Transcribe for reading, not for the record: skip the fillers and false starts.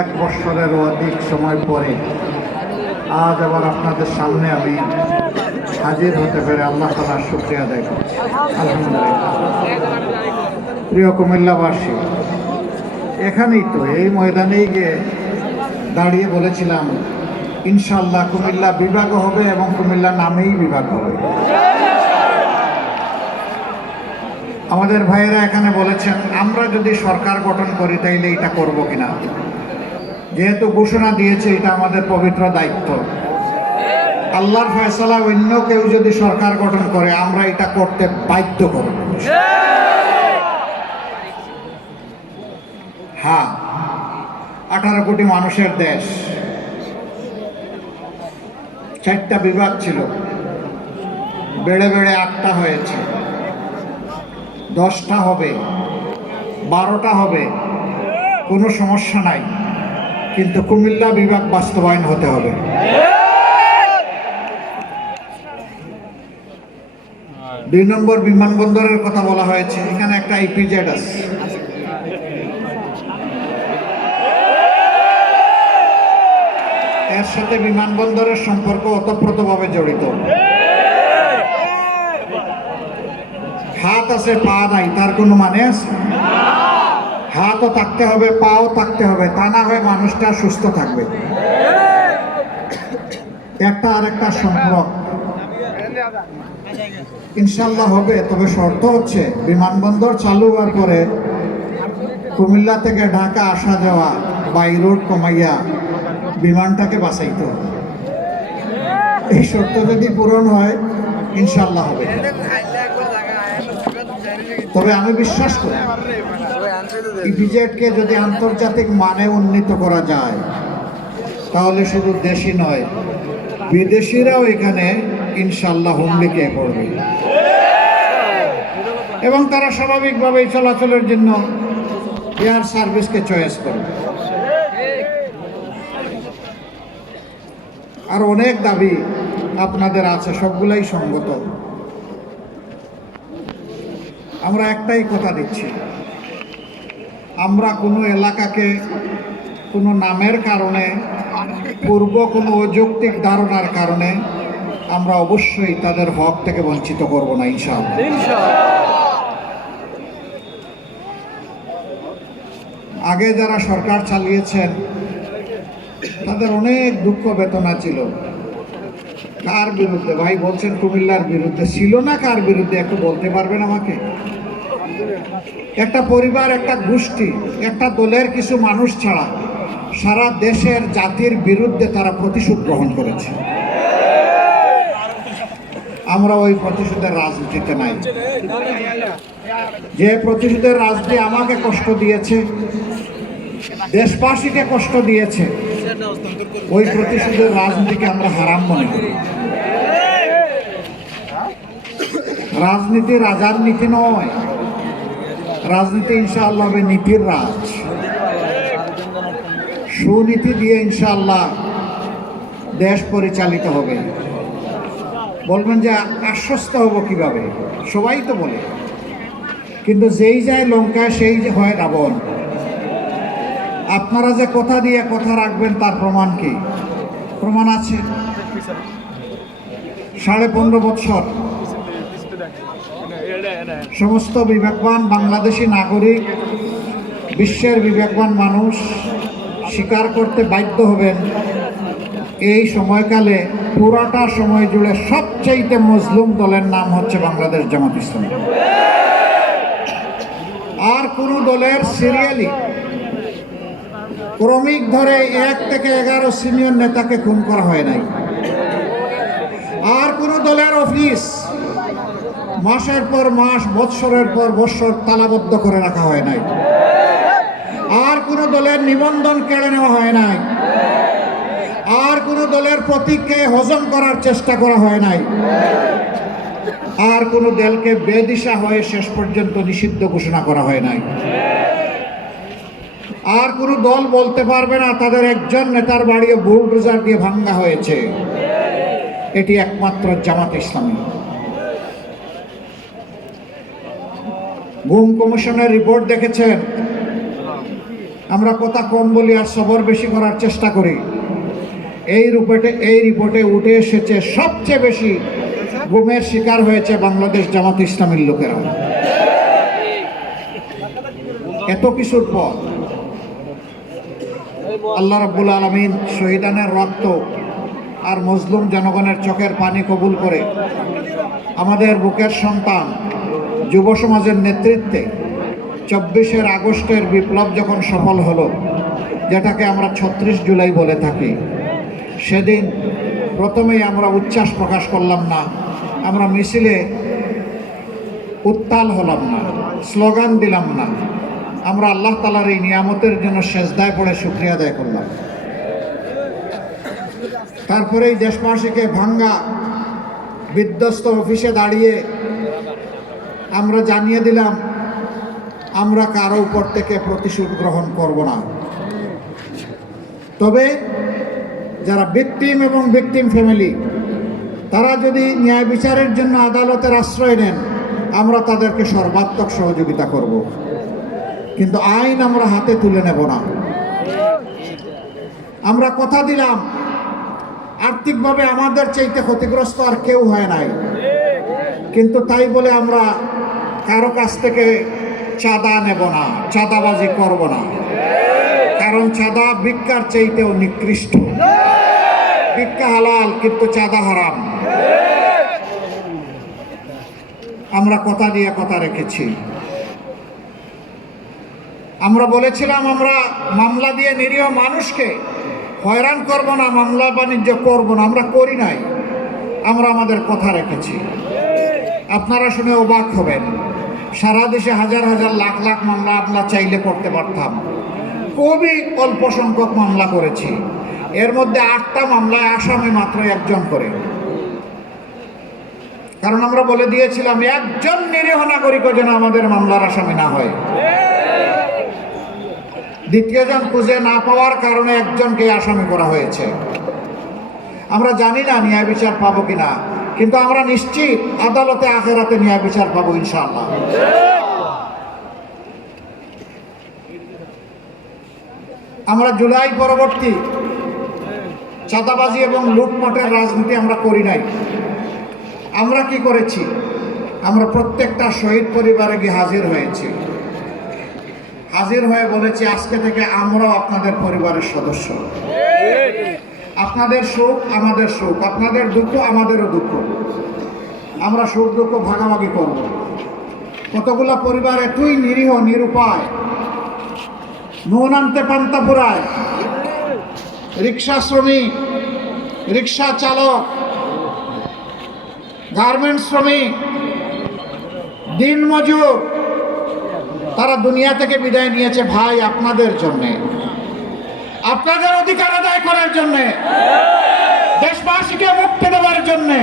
এক বছরেরও অধিক সময় পরে আজ আবার আপনাদের সামনে আমি হাজির হতে পেরে আল্লাহ তাআলার শুকরিয়া আদায় করছি। আলহামদুলিল্লাহ। প্রিয় কুমিল্লাবাসী, এখানেই তো এই ময়দানেই গিয়ে দাঁড়িয়ে বলেছিলাম ইনশাআল্লাহ কুমিল্লা বিভাগ হবে এবং কুমিল্লা নামেই বিভাগ হবে। আমাদের ভাইয়েরা এখানে বলেছেন আমরা যদি সরকার গঠন করি তাইলে এটা করব কিনা। যেহেতু ঘোষণা দিয়েছে এটা আমাদের পবিত্র দায়িত্ব। আল্লাহর ফয়সালা অন্য কেউ যদি সরকার গঠন করে আমরা এটা করতে বাধ্য করব। হ্যাঁ, 18 কোটি মানুষের দেশ, 4টা বিভাগ ছিল, বেড়ে বেড়ে 8টা হয়েছে, 10টা হবে, 12টা হবে, কোনো সমস্যা নাই, কিন্তু কুমিল্লা বিভাগ বাস্তবায়ন হতে হবে। 2 নম্বর বিমানবন্দরের কথা বলা হয়েছে, এখানে একটা ইপিজেড আছে। এর সাথে বিমানবন্দরের সম্পর্ক ওতপ্রোতভাবে জড়িত। হাত আছে পা নাই, তার কোনো মানে আছে? হাতও থাকতে হবে, পাও থাকতে হবে, তা না হয় মানুষটা সুস্থ থাকবে। একটা আরেকটা সম্পর্ক ইনশাল্লাহ হবে, তবে শর্ত হচ্ছে বিমানবন্দর চালু হওয়ার পরে কুমিল্লা থেকে ঢাকা আসা যাওয়া বাই রোড কমাইয়া বিমানটাকে বাঁচাইতে হবে। এই শর্ত যদি পূরণ হয় ইনশাল্লাহ হবে। তবে আমি বিশ্বাস করি ইপিজেডকে যদি আন্তর্জাতিক মানে উন্নীত করা যায় তাহলে শুধু দেশি নয় বিদেশিরাও এখানে ইনশাল্লাহ হুমড়িকে পড়বে এবং তারা স্বাভাবিকভাবেই চলাচলের জন্য এয়ার সার্ভিসকে চয়েস করবে। আর অনেক দাবি আপনাদের আছে, সবগুলাই সঙ্গত। আমরা একটাই কথা দিচ্ছি, আমরা কোনো এলাকাকে কোনো নামের কারণে, পূর্ব কোনো অযৌক্তিক ধারণার কারণে আমরা অবশ্যই তাদের হক থেকে বঞ্চিত করব না ইনশাআল্লাহ। আগে যারা সরকার চালিয়েছেন তাদের অনেক দুঃখ বেদনা ছিল। কার বিরুদ্ধে ভাই বলছেন? কুমিল্লার বিরুদ্ধে ছিল না? কার বিরুদ্ধে একটু বলতে পারবেন আমাকে? একটা পরিবার, একটা গোষ্ঠী, একটা দলের কিছু মানুষ ছাড়া সারা দেশের জাতির বিরুদ্ধে তারা প্রতিশোধ গ্রহণ করেছে। আমরা ওই প্রতিশোধের রাজনীতিতে নাই। যে প্রতিশোধের রাজনীতি আমাকে কষ্ট দিয়েছে, দেশবাসীকে কষ্ট দিয়েছে, ওই প্রতিশোধের রাজনীতিকে আমরা হারাম মনে করি। রাজনীতি রাজার নীতি নয়, রাজনীতি ইনশাআল্লাহ হবে নীতির রাজ। সুনীতি দিয়ে ইনশাআল্লাহ দেশ পরিচালিত হবে। বলবেন যে আশ্বস্ত হব কিভাবে? সবাই তো বলে, কিন্তু যেই যায় লঙ্কায় সেই যে হয় রাবণ। আপনারা যে কথা দিয়ে কথা রাখবেন তার প্রমাণ কি? প্রমাণ আছে। 15.5 বছর সমস্ত বিবেকবান বাংলাদেশি নাগরিক, বিশ্বের বিবেকবান মানুষ স্বীকার করতে বাধ্য হবেন এই সময়কালে পুরাটা সময় জুড়ে সবচেয়ে মজলুম দলের নাম হচ্ছে বাংলাদেশ জামাত ইসলামী। আর কোন দলের সিরিয়ালি ক্রমিক ধরে 1 থেকে 11 সিনিয়র নেতাকে খুন করা হয় নাই। আর কোন দলের অফিস মাসের পর মাস, বৎসরের পর বৎসর তালাবদ্ধ করে রাখা হয় নাই। আর কোন দলের নিবন্ধন কেড়ে নেওয়া হয় নাই। আর কোন দলের প্রতীককে হজম করার চেষ্টা করা হয় নাই। আর কোন দলকে বেদিশা হয়ে শেষ পর্যন্ত নিষিদ্ধ ঘোষণা করা হয় নাই। আর কোন দল বলতে পারবে না তাদের একজন নেতার বাড়িও বুলডোজার দিয়ে ভাঙা হয়েছে। এটি একমাত্র জামাত ইসলামী। গুম কমিশনের রিপোর্ট দেখেছেন, আমরা কথা কম বলি আর সবর বেশি করার চেষ্টা করি। এই রিপোর্টে উঠে এসেছে সবচেয়ে বেশি গুমের শিকার হয়েছে বাংলাদেশ জামাত ইসলামীর লোকেরা। এত কিছুর পর আল্লাহ রাব্বুল আলামিন শহীদানের রক্ত আর মজলুম জনগণের চোখের পানি কবুল করে আমাদের বুকের সন্তান যুব সমাজের নেতৃত্বে 24শে আগস্টের বিপ্লব যখন সফল হলো, যেটাকে আমরা 36 জুলাই বলে থাকি, সেদিন প্রথমেই আমরা উচ্ছ্বাস প্রকাশ করলাম না, আমরা মিছিলে উত্তাল হলাম না, স্লোগান দিলাম না, আমরা আল্লাহ তাআলার এই নিয়ামতের জন্য সেজদায় পড়ে শুকরিয়া আদায় করলাম। তারপরেই দেশবাসীকে ভাঙ্গা বিধ্বস্ত অফিসে দাঁড়িয়ে আমরা জানিয়ে দিলাম আমরা কারো উপর থেকে প্রতিশোধ গ্রহণ করব না। তবে যারা ভিকটিম এবং ভিকটিম ফ্যামিলি, তারা যদি ন্যায় বিচারের জন্য আদালতের আশ্রয় নেন, আমরা তাদেরকে সর্বাত্মক সহযোগিতা করব, কিন্তু আইন আমরা হাতে তুলে নেব না। আমরা কথা দিলাম আর্থিকভাবে আমাদের চাইতে ক্ষতিগ্রস্ত আর কেউ হয় নাই, কিন্তু তাই বলে আমরা কারো কাছ থেকে চাঁদা নেব না, চাঁদাবাজি করব না, কারণ চাঁদা ভিক্ষার চাইতেও নিকৃষ্ট। ভিক্ষা হালাল, কিন্তু চাঁদা হারাম। আমরা কথা দিয়ে কথা রেখেছি। আমরা বলেছিলাম আমরা মামলা দিয়ে নিরীহ মানুষকে হয়রান করব না, মামলা বাণিজ্য করব না, আমরা করি নাই। আমরা আমাদের কথা রেখেছি। আপনারা শুনে অবাক হবেন, সারা দেশে হাজার হাজার লাখ লাখ মামলা আমরা চাইলে করতে পারতাম, খুবই অল্প সংখ্যক মামলা করেছি। এর মধ্যে 8টা মামলায় আসামি মাত্র 1জন করে, কারণ আমরা বলে দিয়েছিলাম একজন নিরীহ নাগরিকও যেন আমাদের মামলার আসামি না হয়। দ্বিতীয়জন খুঁজে না পাওয়ার কারণে একজনকে আসামি করা হয়েছে। আমরা জানি না ন্যায় বিচার পাবো কিনা, কিন্তু আমরা নিশ্চিত আদালতে আখেরাতে ন্যায় বিচার পাবো ইনশাআল্লাহ। আমরা জুলাই পরবর্তী চাঁদাবাজি এবং লুটপাটের রাজনীতি আমরা করি নাই। আমরা কি করেছি? আমরা প্রত্যেকটা শহীদ পরিবারে গিয়ে হাজির হয়েছি, হাজির হয়ে বলেছি আজকে থেকে আমরাও আপনাদের পরিবারের সদস্য। আপনাদের সুখ আমাদের সুখ, আপনাদের দুঃখ আমাদেরও দুঃখ। আমরা সুখ দুঃখ ভাগাভাগি করব। কতগুলো পরিবার এতই নিরীহ নিরুপায়, নুন আনতে পান্তা ফুরায়, রিক্সা শ্রমিক, রিক্সা চালক, গার্মেন্টস শ্রমিক, দিনমজুর, তারা দুনিয়া থেকে বিদায় নিয়েছে ভাই আপনাদের জন্যে, আপনাদের অধিকার আদায় করার জন্যে, দেশবাসীকে মুক্তি দেওয়ার জন্যে।